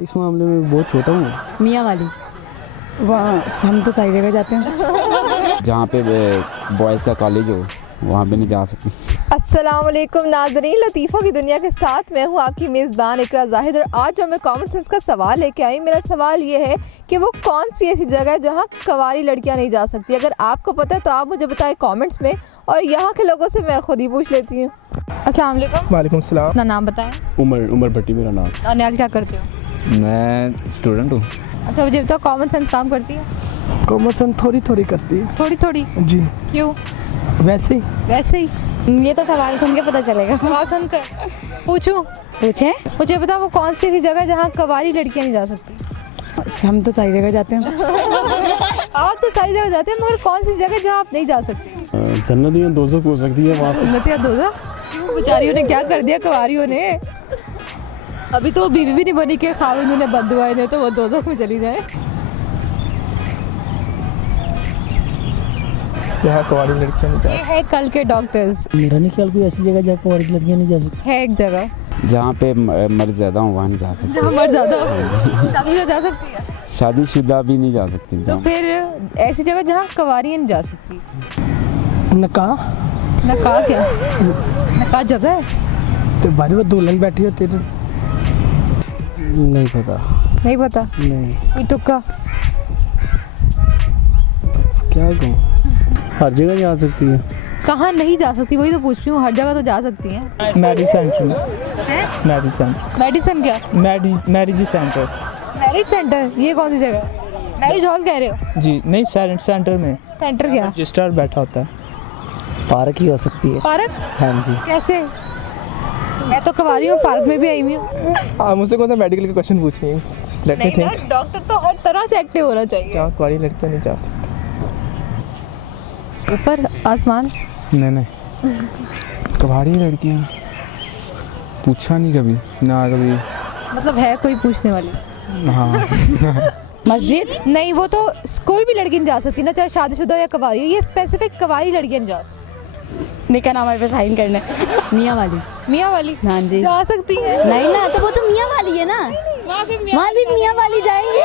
इस मामले में बहुत छोटा हूँ। मियाँ वाली। वहाँ हम तो सारी जगह जाते हैं। जहाँ पे बॉयज़ का कॉलेज हो वहाँ पे नहीं जा सकती। अस्सलाम वालेकुम नाज़रीन, लतीफ़ों की दुनिया के साथ मैं हूँ आपकी मेज़बान इकरा जाहिद। और आज जो मैं कॉमन सेंस का सवाल लेके आई, मेरा सवाल ये है कि वो कौन सी ऐसी जगह है जहाँ कवारी लड़कियाँ नहीं जा सकती। अगर आपको पता है तो आप मुझे बताएं कमेंट्स में, और यहाँ के लोगों से मैं खुद ही पूछ लेती हूँ। अस्सलाम वालेकुम। वालेकुम सलाम। अपना नाम बताएं। उमर भट्टी मेरा नाम। और आज क्या करते हो? मैं स्टूडेंट हूँ। अच्छा, मुझे बताओ कॉमन सेंस काम करती है? कॉमन सेंस थोड़ी थोड़ी करती है थोड़ी थोड़ी। जी। क्यों? वैसे ही। वैसे ही। ये तो सवाल सुन के पता चलेगा। सवाल सुनकर पूछूं? पूछे। मुझे बताओ वो कौन सी ऐसी जगह है जहाँ कवारी लड़कियाँ नहीं जा सकती? हम तो सारी जगह जाते हैं। आप तो सारी जगह जाते हैं, मगर कौन सी जगह जहाँ आप नहीं जा सकते? जन्नत या दोज़ख हो सकती है वहाँ पे। जन्नत या दोज़ख? बेचारियों ने क्या कर दिया कवारियों ने। अभी तो बीवी भी नहीं बनी कि खाविंद उन्हें बद्दुआएं दे तो वो दोज़ख में चली जाए। यहाँ कवारी लड़कियाँ नहीं जा ये है कल के डॉक्टर्स। मेरा नहीं ख्याल कोई ऐसी जगह जहाँ कवारी लड़कियाँ नहीं जा सकती। है एक जगह जहाँ पे मर्द ज़्यादा हो वहाँ नहीं जा सकती। जहाँ मर ज्यादा शादी जा सकती है, शादीशुदा भी नहीं जा सकती। तो जहाँ फिर ऐसी जगह जहाँ कवारियाँ नहीं जा सकती। सकती। नकाह नकाह क्या? नकाह जगह है? तो बारी में दुल्हन बैठी होती है। नहीं पता। नहीं पता? नहीं, कोई तुक्का? क्या कहूँ, हर जगह जा सकती है। कहाँ नहीं जा सकती वही तो पूछ रही हूँ। हर जगह तो जा सकती हैं। मैरिज सेंटर में। हैं? Marriage centre. मेडिसिन क्या? Marriage centre. Marriage centre? ये कौन सी जगह है? मैरिज हॉल कह रहे हो? जी नहीं, सेंटर में सेंटर क्या? रजिस्ट्रार बैठा होता है। पार्क ही हो सकती है। पार्क? हाँ जी। कैसे? मैं तो कवारी हूँ, पार्क में भी आई हुई हूँ। हाँ, मुझसे कौन सा मेडिकल के क्वेश्चन पूछ रही है? लेट मी नहीं ना, थिंक। डॉक्टर तो हर तरह से एक्टिव होना चाहिए। यहाँ कवारी लड़कियाँ नहीं जा सकती। ऊपर आसमान। नहीं कबाड़ी लड़कियाँ पूछा नहीं कभी ना कभी। मतलब है कोई पूछने वाली? हाँ मस्जिद। नहीं, वो तो कोई भी लड़की नहीं जा सकती ना, चाहे शादीशुदा हो या कवारी हो। ये स्पेसिफिक कवारी लड़कियां नहीं जा सकती। निका नाम पे साइन करने। मियाँ वाली। मियाँ वाली? हाँ जी। जा सकती है। नहीं ना, तो वो तो मियाँ वाली है ना। वहाँ सिर्फ मियाँ वाली जाएंगे।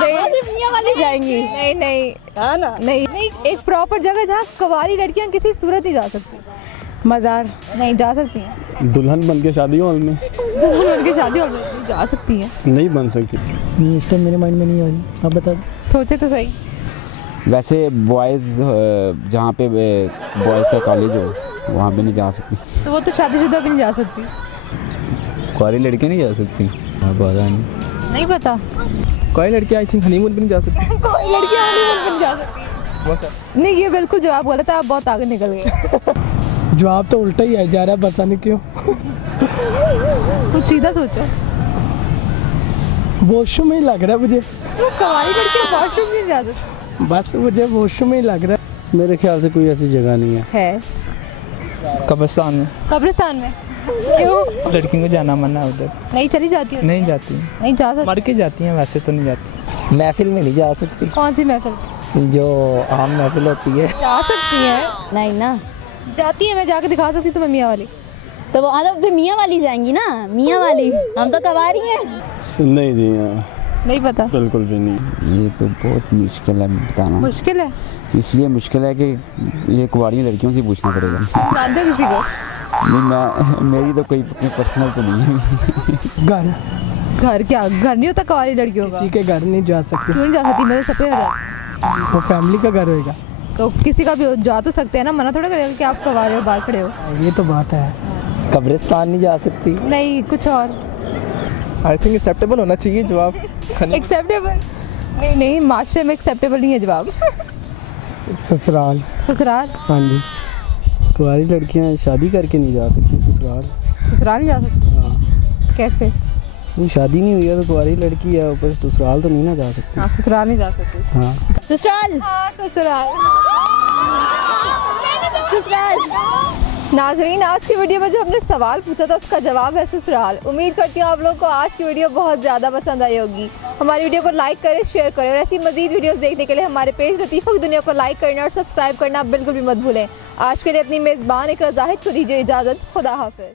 वहाँ सिर्फ मियाँ वाली जाएंगी। नहीं नहीं हाँ ना। नहीं, एक प्रॉपर जगह जहाँ कवारी लड़कियां किसी सूरत नहीं जा सकती। मज़ार। नहीं जा सकती हैं। दुल्हन बन के शादी हॉल में दुल्हन उनकी शादी हॉल में जा सकती हैं। नहीं बन सकती। नहीं, इस टाइम मेरे माइंड में नहीं आ रही। आप बता। सोचे तो सही। वैसे बॉयज़ जहाँ पे बॉयज़ का कॉलेज हो वहाँ पे नहीं जा सकती। तो वो तो शादीशुदा भी नहीं जा सकती। कबाड़ी लड़कियाँ नहीं जा सकती। पता नहीं। नहीं पता। कोई लड़की आई थिंक हनीमून पे नहीं जा सकती। कोई लड़कियां हनीमून पे नहीं जा सकती। नहीं, ये बिल्कुल जवाब गलत है। आप बहुत आगे निकल गए। जवाब तो उल्टा ही आ जा रहा है, पता नहीं क्यों। कुछ सीधा सोचो। वॉशरूम में ही लग रहा है मुझे। वो कवारी लड़कियां वॉशरूम नहीं जा सकती। बस मुझे वॉशरूम में ही लग रहा मेरे ख्याल से कोई ऐसी जगह नहीं है। है कब्रिस्तान में। कब्रिस्तान में? क्यों? लड़कियों को जाना मना है उधर। नहीं चली जाती है? नहीं जाती। नहीं जा सकती। मर के जाती हैं, वैसे तो नहीं जाती। महफिल में नहीं जा सकती। कौन सी महफिल? जो आम महफिल होती है। जा सकती है। नहीं ना, जाती है। मैं जाके दिखा सकती हूँ तुम्हें मियाँ वाली। तो वहाँ तो फिर मियाँ वाली जाएंगी ना। मियाँ वाली। हम तो कवारी हैं। नहीं जी, नहीं पता। बिल्कुल भी नहीं। ये तो बहुत मुश्किल है बताना। मुश्किल है? इसलिए मुश्किल है कि ये कुंवारी लड़कियों से पूछना पड़ेगा। जानते हो किसी को? नहीं, मेरी तो कोई पर्सनल तो नहीं है। घर घर क्या? घर नहीं होता कवारी लड़कियों का? किसी के घर नहीं जा सकती। क्यों नहीं जा सकती? मैं तो सबके घर जाती वो फैमिली का घर होएगा। हूँ। तो किसी का भी हो, जा तो सकते हैं ना। मना थोड़ा करेगा कि आप कवारे हो, बाहर खड़े हो। ये तो बात है। कब्रिस्तान नहीं जा सकती। नहीं, कुछ और। आई थिंक एक्सेप्टेबल होना चाहिए जवाब। एक्सेप्टेबल? नहीं नहीं, माशरे में एक्सेप्टेबल नहीं है जवाब। ससुराल। ससुराल? हाँ जी। कुंवारी लड़कियाँ शादी करके नहीं जा सकती ससुराल। ससुराल नहीं जा सकती? हाँ, कैसे? तो शादी नहीं हुई है तो कुंवारी लड़की है, ऊपर ससुराल तो नहीं ना जा सकती। हाँ, ससुराल नहीं जा सकती। हाँ। ससुराल। हाँ, ससुराल। ससुराल। नाजरीन, आज की वीडियो में जो हमने सवाल पूछा था उसका जवाब है ससुराल। उम्मीद करती हूँ आप लोगों को आज की वीडियो बहुत ज़्यादा पसंद आई होगी। हमारी वीडियो को लाइक करें, शेयर करें, और ऐसी मजीद वीडियोस देखने के लिए हमारे पेज लतीफ़ों की दुनिया को लाइक करना और सब्सक्राइब करना बिल्कुल भी मत भूलें। आज के लिए अपनी मेज़बान इकरा जाहिद को दीजिए इजाज़त। खुदा हाफिज़।